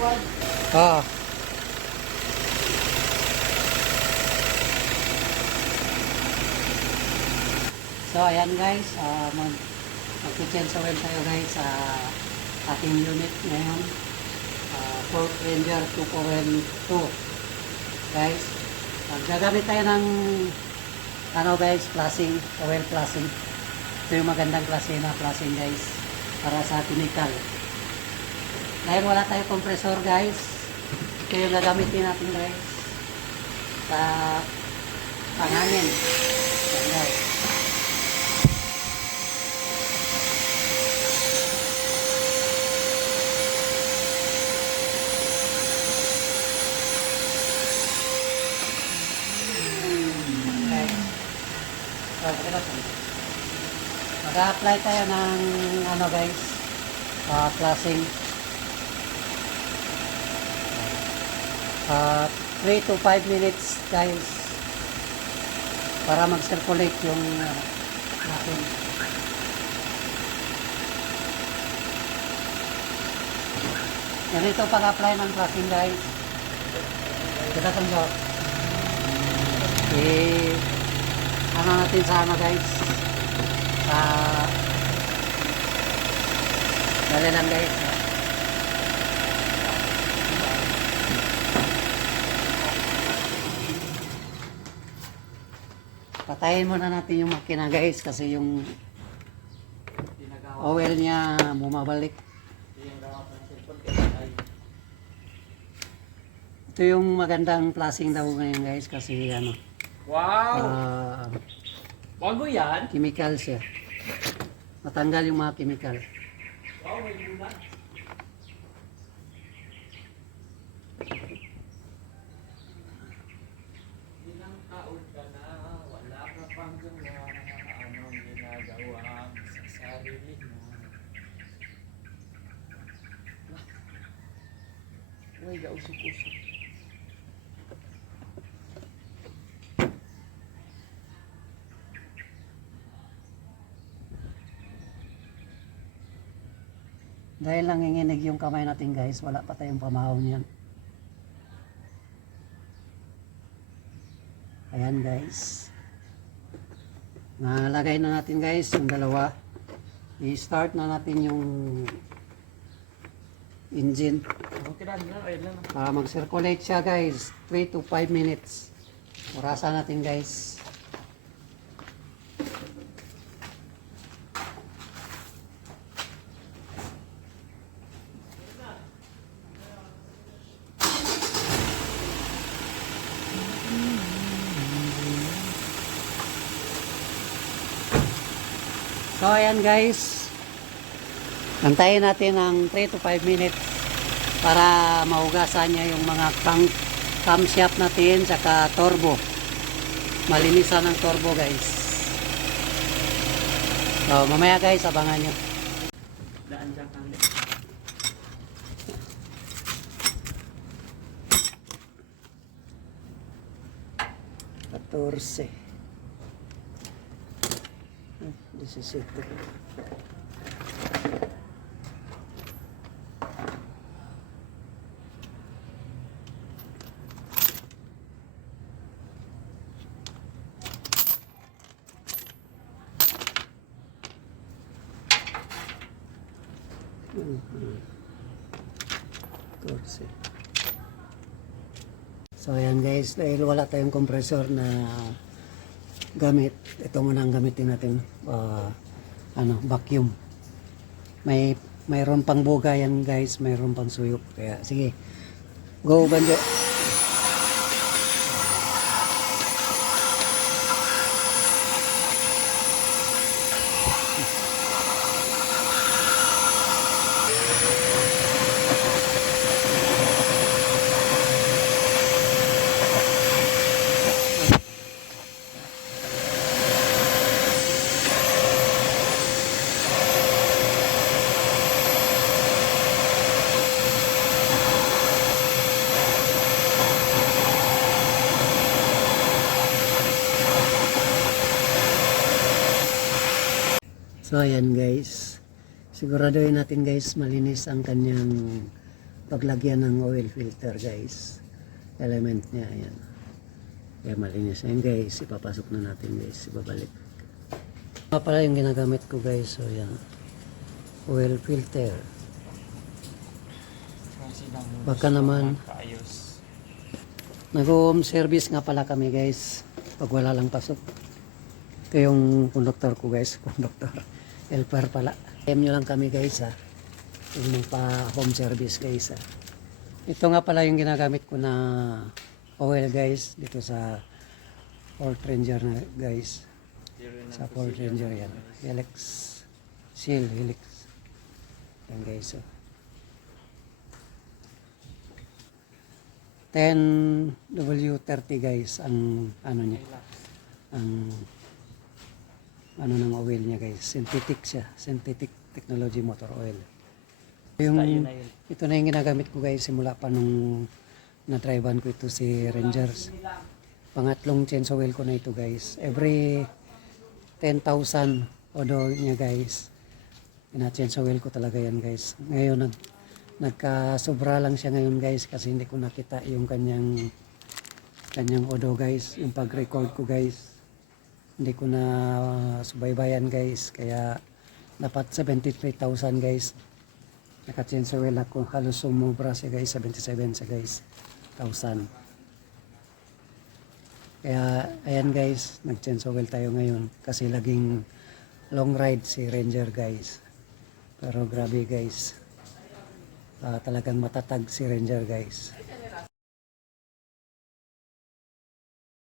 Ah. So ayan guys, mag-change oil tayo guys sa ating unit ngayon. Ford Ranger 2.2 guys. Gagamit tayo ng ano guys, flashing, oil flashing. Ito yung magandang klase na flashing guys para sa chemical. Dahil wala tayong compressor guys, ito yung gagamitin natin guys sa panganin. Ayan guys. Mag-apply tayo ng ano guys, flashing 3 to 5 minutes guys para mag-circulate yung natin. Ganito pag-apply ng flashing guys. Kita tanggaw. Ano natin sa ano guys, dali lang guys. Patayin muna natin yung makina guys kasi yung oil niya bumabalik. Ito yung magandang flashing daw ngayon guys kasi ano, wow, bago yan. chemical siya. Matanggal yung mga chemical. Wow, may bulan. Ilang taon ka na, wala ka pang gawa, anong ginagawa sa sarili mo. Uy, gausok-usok. Dahil nanginginig yung kamay natin guys, wala pa tayong pamahaw niyan. Ayan guys. Nalagay na natin guys yung dalawa. I-start na natin yung engine. Okay na, ayun lang. Mag-circulate siya guys, 3 to 5 minutes. Orasan natin guys. So ayan guys, antayin natin ng 3 to 5 minutes para mahugasan niya yung mga camshaft natin saka turbo. Malinisan ng turbo guys. So mamaya guys, abangan nyo. Daan dyan kang 14. 17. So ayan guys, dahil wala tayong compressor na gamit, ito muna ang gamitin natin, vacuum. Mayroon pang buga yan guys, mayroon pang suyok, kaya sige, go Banjo. So ayan guys, siguraduhin natin guys malinis ang kanyang paglagyan ng oil filter guys. Element niya, ayan. Kaya malinis yan guys, ipapasok na natin guys, ibabalik. Nga pala yung ginagamit ko guys, so yan. Oil filter. Kasi lang Baka naman. kaayos. Nag-home service nga pala kami guys, pag wala lang pasok. Ito yung conductor ko guys, conductor. Helper pala. PM nyo lang kami guys ha. Yung pa-home service guys ha. Ito nga pala yung ginagamit ko na oil guys, dito sa Ford Ranger na guys. Sa Ford Ranger yan. Helix. Seal Helix. Yan guys oh. 10W30 guys ang ano niya. Ang ano ng oil niya guys. Synthetic siya. Synthetic technology motor oil. Ito na yung ginagamit ko guys simula pa nung na-drivean ko ito si Rangers. Pangatlong change oil ko na ito guys. Every 10,000 odo niya guys. Ina-change oil ko talaga yan guys. Ngayon nagkasobra lang siya ngayon guys kasi hindi ko nakita yung kanyang odo guys. Yung pag-record ko guys. Hindi ko na subaybayan guys. Kaya dapat 73,000 guys. Naka-change oil ako. Halos sumubra siya guys. 77 siya guys. 1,000. Kaya ayan guys. Nag-change oil tayo ngayon. Kasi laging long ride si Ranger guys. Pero grabe guys. Talagang matatag si Ranger guys.